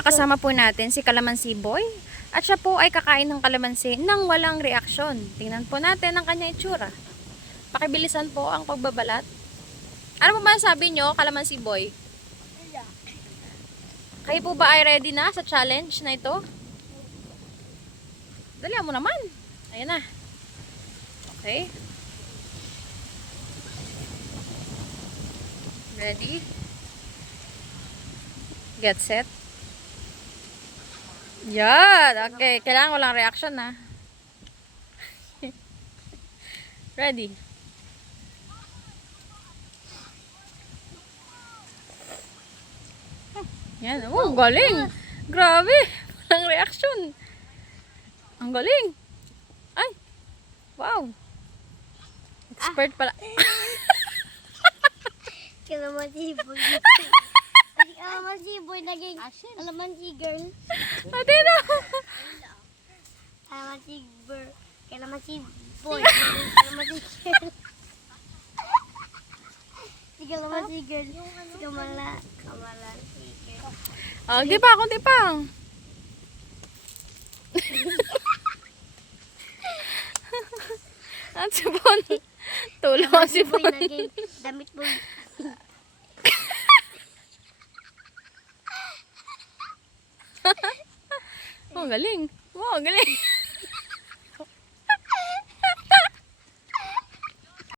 Kasama po natin si Kalamansi Boy at siya po ay kakain ng kalamansi nang walang reaksyon. Tingnan po natin ang kanya itsura. Pakibilisan po ang pagbabalat. Ano po ba sabi nyo, Kalamansi Boy? Kayo po ba ay ready na sa challenge na ito? Dali mo naman. Ayan na. Okay. Ready? Get set. Yan. Okay. Kailangan walang reaction na. Ready? Yan. Oh, galing. Grabe. Walang reaction. Ang galing. Ay. Wow. Expert pala. Kalamansi boy. Kalamansi boy naging kalamansi girl. Ate na. Kalamansi girl. Kalamansi boy. Kalamansi girl. Si kalamansi girl. Si kalamansi girl. Oh, di pa. Kunti pa. At si Bon. Tulong si boy Bon. naging damit boy. Oh, galing. Wow, galing.